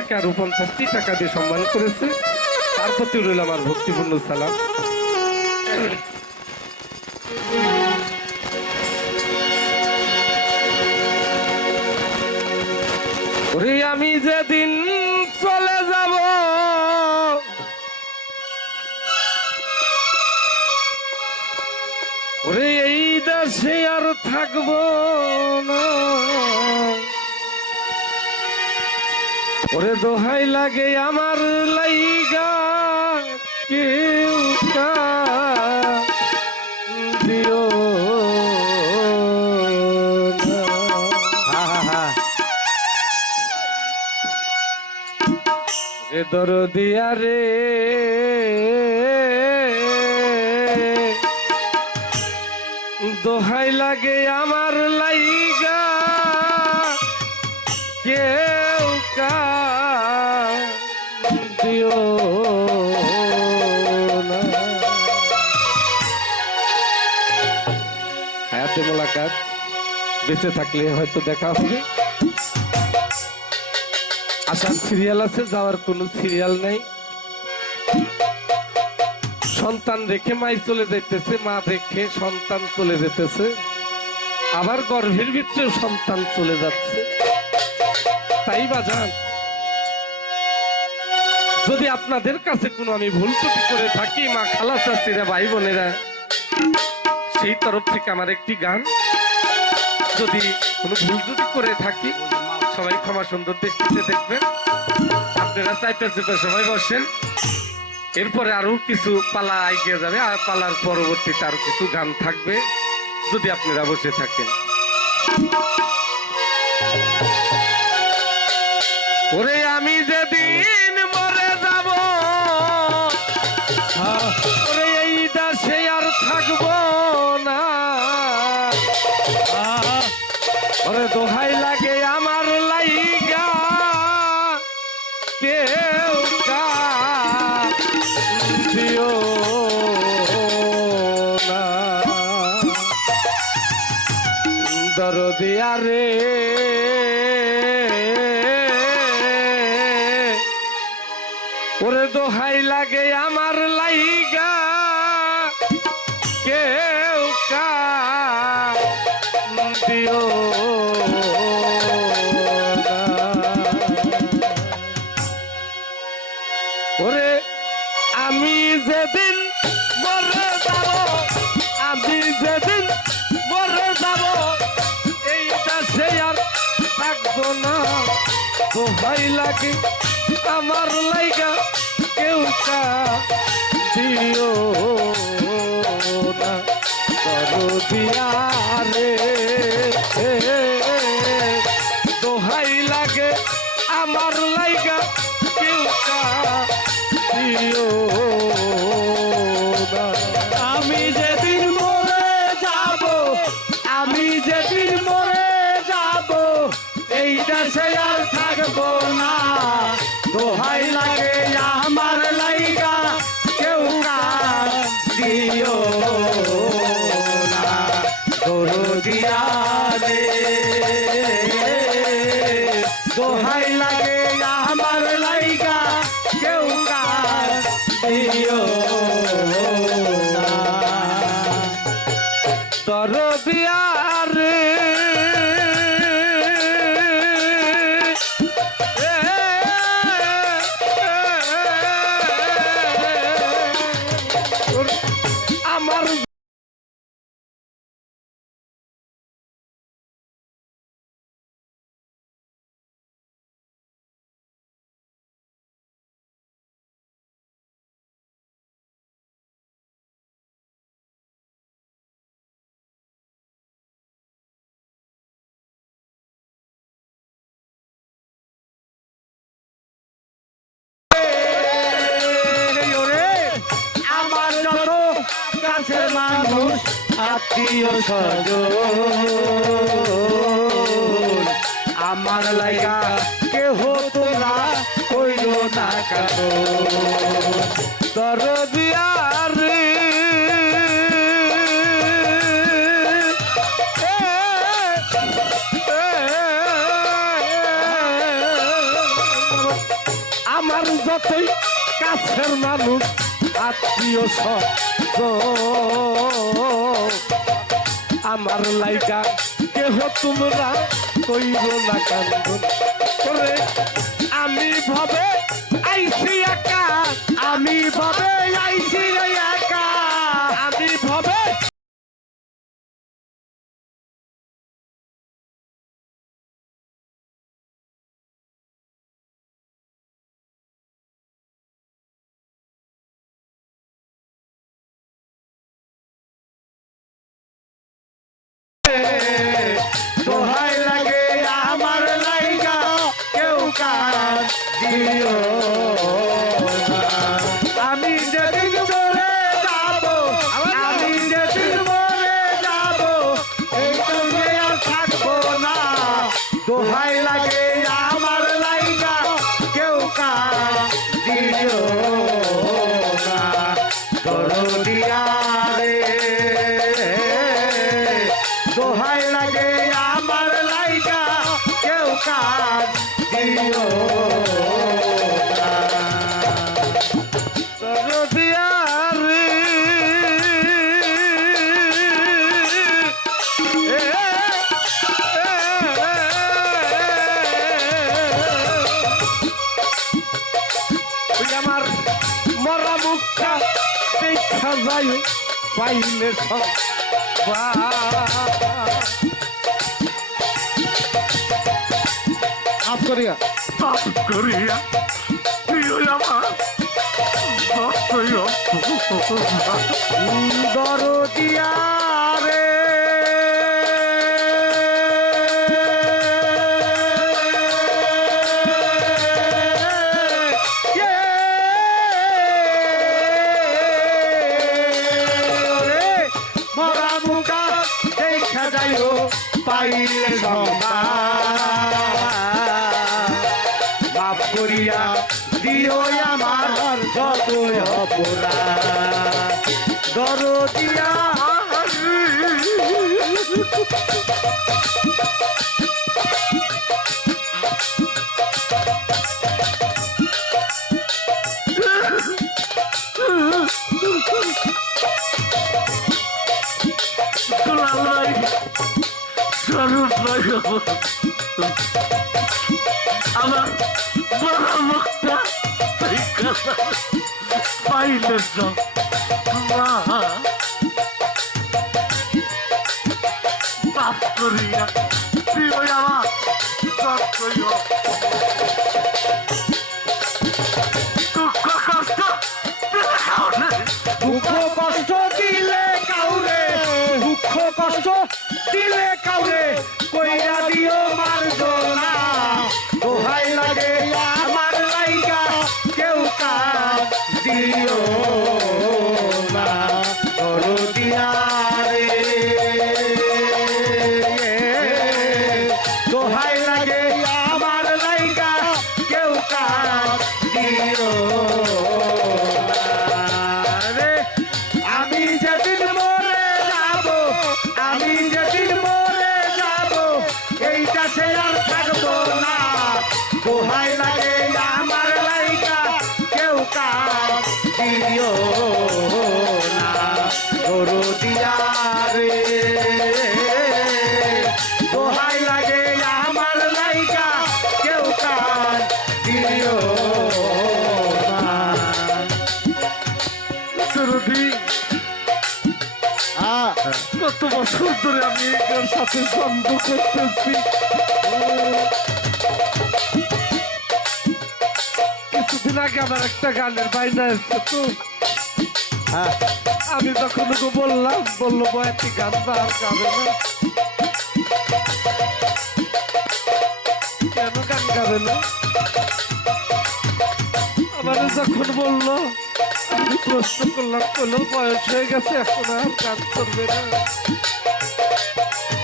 আমাকে আরো 50টি টাকা দিয়ে সম্মান করেছে, তার প্রতি রইল আমার ভক্তিপূর্ণ সালাম। ওরে আমি যেদিন চলে যাব ওরে এই দেশে আর থাকবো না, ওরে দোহাই লাগে আমার লাইগা কেউ দিও রে দরদিয়া রে, দোহাই লাগে আমার লাইগা কেউ দিও না। হায়াতে মোলাকাত, বেঁচে থাকলে হয়তো দেখা হবে। আসার সিরিয়াল আছে, যাওয়ার কোনো সিরিয়াল নাই। সন্তান রেখে মাই চলে যেতেছে, মা রেখে সন্তান চলে যেতেছে, আবার গর্ভের ভিতরে সন্তান চলে যাচ্ছে। তাই বাজান, যদি আপনাদের কাছে কোনো আমি ভুল ত্রুটি করে থাকি, মা খালা চাচিরা ভাই বোনেরা, সেই তরফ থেকে আমার একটি গান। যদি কোনো ভুল ত্রুটি করে থাকি, সবাই ক্ষমা সুন্দর দৃষ্টিতে দেখবেন। আপনারা চাইতে চেপে সবাই বসেন, এরপরে আরো কিছু পালা এগিয়ে যাবে, আর পালার পরবর্তীতে আরো কিছু গান থাকবে, যদি আপনারা বসে থাকেন। ওরে আমি যেদিন মরে যাব, ওরে এই দেশে আর থাকবো না, ওরে দোহাই লাগে আমার লাইগা কেউ দিও না, দরদিয়া রে, ওরে দোহাই লাগে আমার লাইগা কেউ দিও না। ওরে আমি যেদিন মরে যাব, আমি যেদিন মরে যাব, এই দেশে আর থাকবো না, দোহাই লাগে আমার লাইগা কেউ দিও না, দরদিয়া রে, দোহাই লাগে আমার লাইগা কেউ দিও না। আমি যেদিন মরে যাব, আমি যেদিন মরে যাব, এই দেশে আর থাকবো না, দোহাই লাগে আমার লাইগা কেউ দিও না, দরদিয়া রে, দোহাই লাগে আমার লাইগা কেউ দিও না, দরদিয়া রে, আমার কাছের মানুষ আত্মীয় স্বজন, আমার লাইগা কেহ তোরা কইল না কারো, দরদিয়া রে, আমার যতই কাছের মানুষ আত্মীয় স্বজন আমার লাইগা কেহ তোমরা কইরো না কান্দন করে আমি ভাবে আইছি একা আমি ভাবে আইছি রে একা আমি ভাবে দোহাই লাগে আমার লাইগা কেউ কান দিও না। আমি যেদিন চলে যাব আমি যেদিন মরে যাব এই সঙ্গে আর থাকবো না দোহাই লাগে আমার লাইগা কেউ কান দিও না দরদিয়া রে দোহাই লাগে আমার লাইগা কেউ কান দিও না। দরদিয়া রে ওই আমার মরা মুখটা দেখা যায় পাইলে সব আপ করিয়া করিয়া প্রিয় আমার দরদিয়া রে মরা মুখা দেখা যাইও পাইলে মাফ করিয়া দিও আমার যতই অপরাধ দরদিয়া আমার বড় মুখটা পাইলে সব মাফ করিয়া প্রিয় আমার দুঃখ কষ্ট দুঃখ কষ্ট দিলে কাউরে দুঃখ কষ্ট দিলে কাউরে কইরা দিও মারজো না দোহাই লাগে আমার লাইগা কেউ কান দিও না দরদিয়া রে দোহাই লাগে আমার লাইগা কেউ কান দিও না রে আমি যেদিন মরে যাব আমি যেদিন মরে যাব এইটা সে আর থাকবো না দোহাই লাগে আমার লাইগা কেউ কান দিও না দরদিয়া রে দোহাই লাগে আমার লাইগা কেউ কান দিও না সুরভি কত বছর ধরে আমি এর সাথে ছন্দ করতেছি কিছুদিন আগে আমার একটা গানের বাইনা এসছে তো আমি তখন ওকে বললাম বললো বয়াতি গান বার গাবে না কেন গান গাবে না আমার যখন বললো আমি প্রশ্ন করলাম কোনো বয়স হয়ে গেছে এখন আর গান করবে না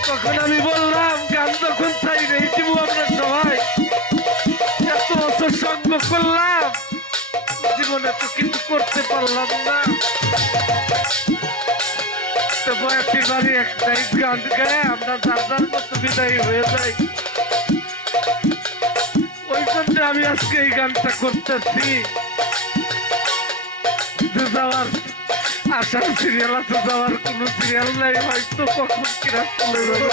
তখন আমি বললাম গান যখন চাই নেই দিব আমরা সবাই এত বছর সঙ্গ করলাম জীবনে তো কিছু করতে পারলাম না তো বয়াতির বাড়ি একটাই গান গায়ে আমরা যার যার মতো বিদায়ী হয়ে যাই ওই জন্য আমি আজকে এই গানটা করতেছি যে যাওয়ার আশার সিরিয়াল আছে, যাওয়ার কোন সিরিয়াল নাই, হয়তো কখন কিরা চলে যাবে।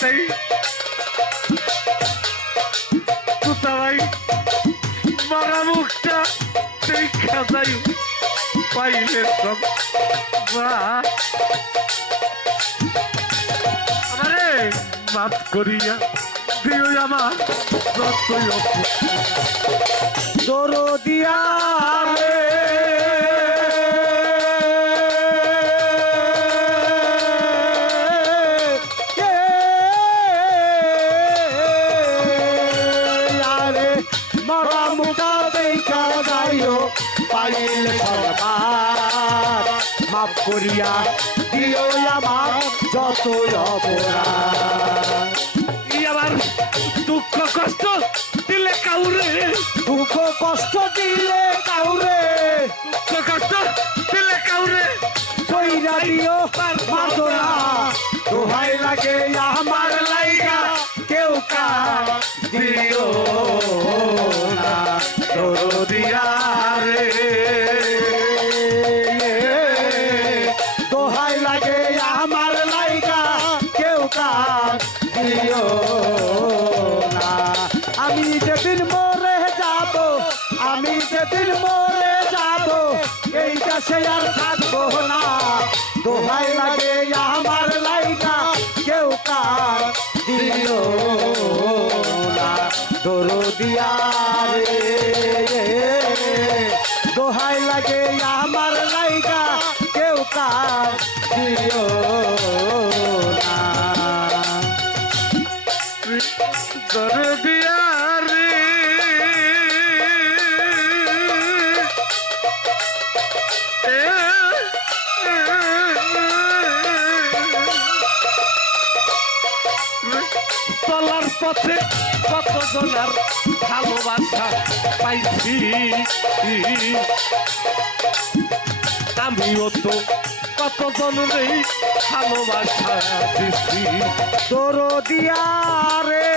তাই তুতা ভাই মারা মুখটা সেই খাজাই পাইলে সব আমারে মাফ করিয়া দিও আমার যতই দরদিয়া রে মরা মুখা দেখা যাইও পাইলে সবার মাফ করিয়া দিও আমার যত অপরাধ। আবার দুঃখ কষ্ট দিলে কাউরে, দুঃখ কষ্ট দিলে কাউরে, দুঃখ কষ্ট দিলে কাউরে সইরা দিও মাদনা দোহাই লাগে আমার লাইগা কেউ কা দিও না দরদিয়া রে। দোহাই লাগে আমার লাইগা কেউ কা দিও না। আমি যেদিন মরে যাব, আমি যেদিন মরে যাব এই দেশে আর থাকবো না। দোহাই লাগে আমার লাইগা কেউ কার দিও না দরদিয়া রে। দোহাই লাগে আমার লাইগা কেউ কার দিও না। দরদিয়া রে চলার পথে কত জনার ভালোবাসা পাইছি, আমিও তো কত জনের ভালোবাসা দিছি। দরদিয়া রে